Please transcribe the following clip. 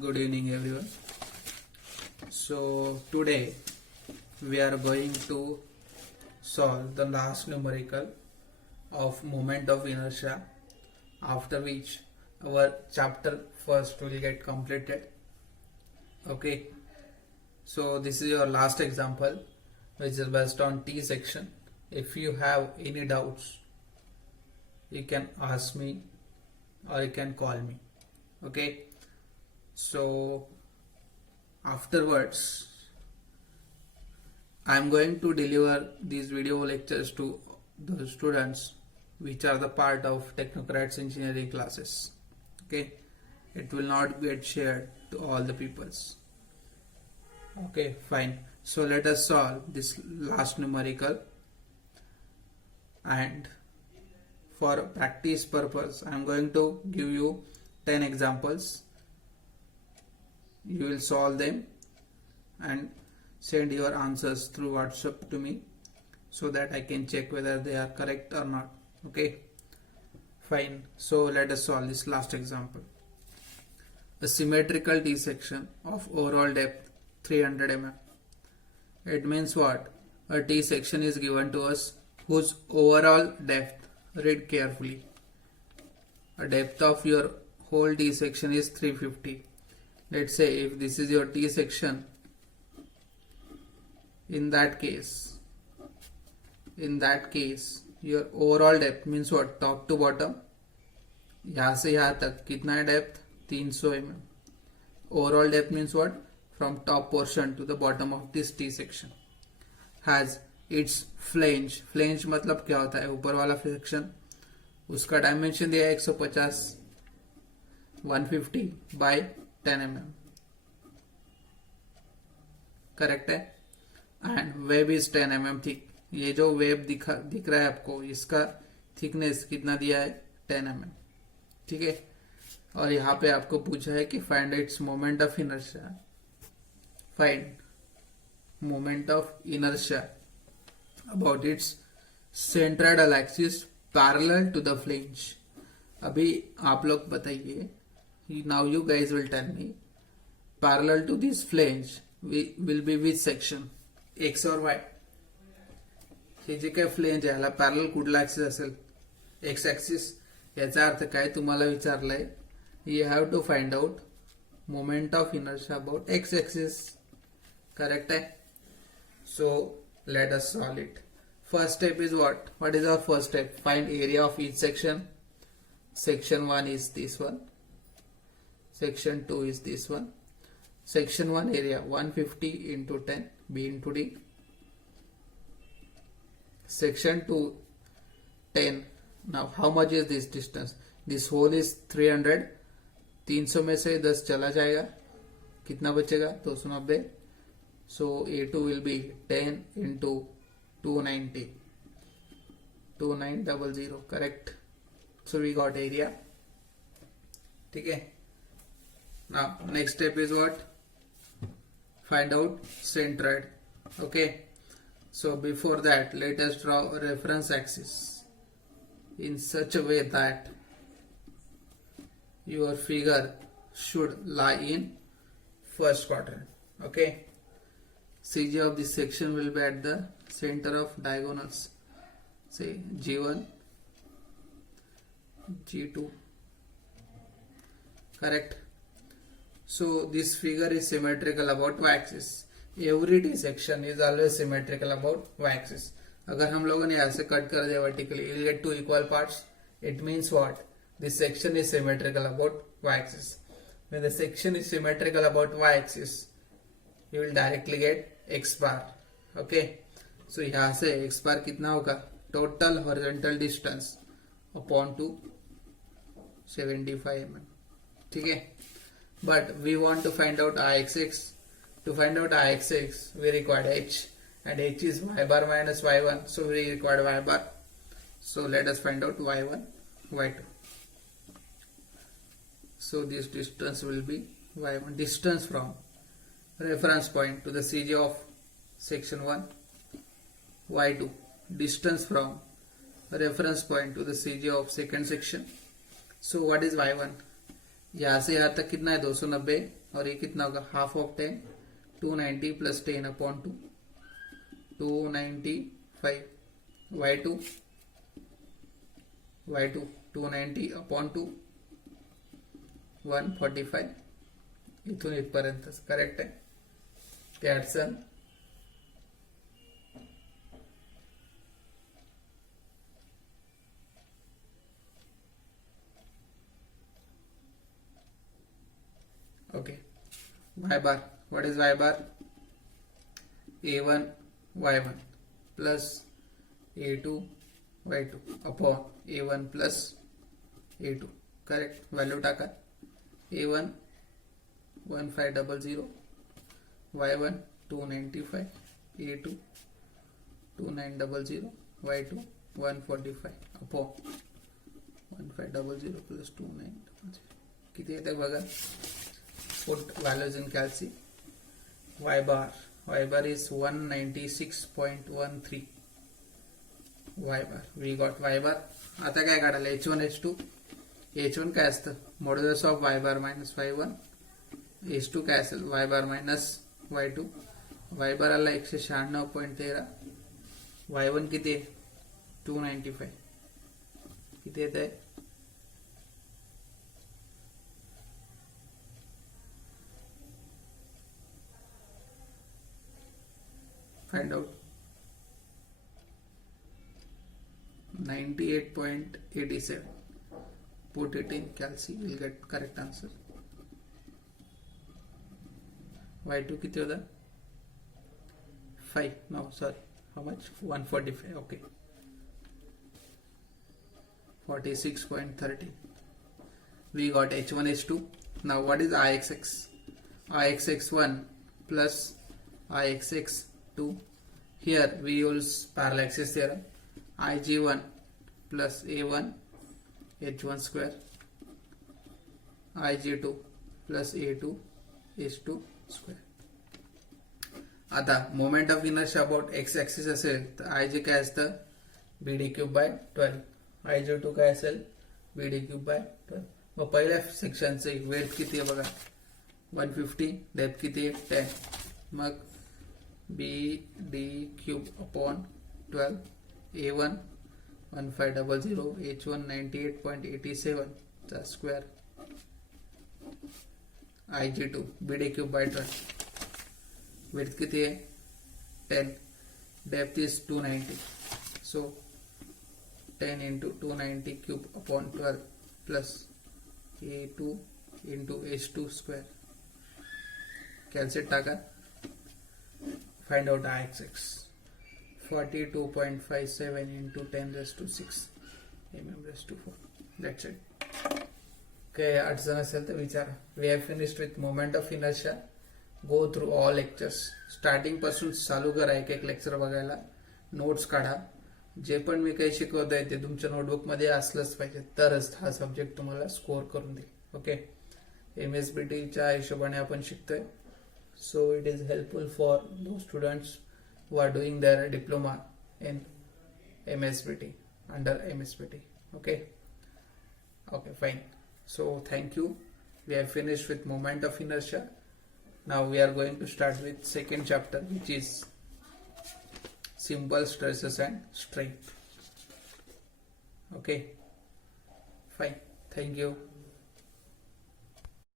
Good evening, everyone. So today we are going to solve the last numerical of moment of inertia, after which our chapter first will get completed. Okay, so this is your last example, which is based on T section. If you have any doubts, you can ask me or you can call me. Okay, so afterwards I am going to deliver these video lectures to the students which are the part of Technocrats engineering classes. Okay, it will not get shared to all the peoples. Okay, fine. So let us solve this last numerical, and for practice purpose I am going to give you 10 examples. You will solve them and send your answers through WhatsApp to me so that I can check whether they are correct or not. Okay, fine. So let us solve this last example. A symmetrical T section of overall depth 300 mm. It means what? A T section is given to us whose overall depth, read carefully, a depth of your whole T section is 350. Let's say if this is your T section, in that case your overall depth means what? Top to bottom, यहाँ से यहाँ तक कितना है depth? 300 mm. Overall depth means what? From top portion to the bottom of this T section has its flange. Flange मतलब क्या होता है? ऊपर वाला सेक्शन, उसका डायमेंशन दिया है 150 150 by 10 mm. करेक्ट है. And web is 10 mm thick. ये जो वेब दिख रहा है आपको, इसका थिकनेस कितना दिया है? 10 mm. ठीक है. और यहाँ पे आपको पूछा है कि find its moment of inertia. Find moment of inertia about its centroidal axis parallel to the flange. अभी आप लोग बताइए, now you guys will tell me, parallel to this flange will be which section? X or Y? हे जे काही flange आहे ह्याला parallel कुठला axis असेल? X axis. याचा अर्थ काय? तुम्हाला विचारलंय you have to find out moment of inertia about X axis. Correct आहे. So let us solve it. First step is what is our first step? Find area of each section. Section 1 is this one. Section 2 is this one. Section 1 area 150 into 10 B into D. Section 2 10. Now how much is this distance? This whole is 300. 300 में से 10 चला जाएगा, कितना बचेगा? 290. So A2 will be 10 into 290. 2900. Correct. So we got area. ठीक है. Now next step is what? Find out centroid. Okay, so before that let us draw a reference axis in such a way that your figure should lie in first quadrant. Okay, CG of this section will be at the center of diagonals, say G1 G2. Correct. So this figure is symmetrical about y-axis. Every T section is always symmetrical about y-axis. अगर हम लोगों ने यहाँ से cut कर दिया vertically, you will get two equal parts. It means what? This section is symmetrical about y-axis. When the section is symmetrical about y-axis, you will directly get x bar. Okay. So यहाँ से x bar कितना होगा? Total horizontal distance upon 275 mm. ठीक है. But we want to find out Ixx. To find out Ixx, we require h, and h is y bar minus y1, so we require y bar. So let us find out y1, y2. So this distance will be y1, distance from reference point to the CG of section 1, y2, distance from reference point to the CG of second section. So what is y1? यहां से यहां तक कितना है 290, और ये कितना होगा half of 10, 290 plus 10 upon 2, 295, y2 290 upon 2, 145. इथून इथपर्यंत करेक्ट आहे. कॅटसन okay. Y bar, what is Y bar? A1 Y1 plus A2 Y2 upon A1 plus A2. Correct. Value टाका. A1 1500, Y1 295, A2 2900, Y2 145 upon 1500 plus 2900. किती येते बघा. Put values in calci. Y bar is 196.13. Y bar, we got Y bar. आता काय काढायला H1 H2. H1 काय असतं modulus of Y bar minus Y1. H2 काय असेल Y bar minus Y2. Y bar आला 196.13. Y1 किती आहे 295. किती येत आहे find out. 98.87. Put it in calci, you'll get correct answer. Y2 किती होता 5. No, sorry, how much 145. okay, 46.13. we got H1 H2. now what is IXX? IXX1 plus IXX2. here we use parallaxis theorem. IG1 plus A1 H1 square, IG2 plus A2 H2 square. आता moment of inertia about X axis असेल तर IG काय असतं BD cube by 12. IG2 काय असेल BD cube by 12. मग पहिल्या सेक्शनचे wait किती आहे बघा 150, डेप्थ किती आहे 10. मग BD cube upon 12, A1 1500, H1 98.87 चा square, IG2 BD cube by 12. Width किती आहे 10, depth is 290. So 10 into 290 cube upon 12 plus A2 into H2 square. Calculate टाका. Find out IXX. 42.57 into 10 raised to 6 mm raised to 4. That's it. Okay, अडचण असेल तर विचारा. We have finished with moment of inertia. Go through all lectures. Starting पासून चालू करा एक एक लेक्चर बघायला. नोट्स काढा. जे पण मी काही शिकवतोय ते तुमच्या नोटबुक मध्ये असलंच पाहिजे, तरच हा सब्जेक्ट तुम्हाला स्कोर करून देईल. ओके, MSBT च्या हिशोबाने आपण शिकतोय. So it is helpful for those students who are doing their diploma in MSBT, under MSBT. Okay, fine. So thank you. We have finished with moment of inertia. Now we are going to start with second chapter, which is simple stresses and strain. Okay, fine. Thank you.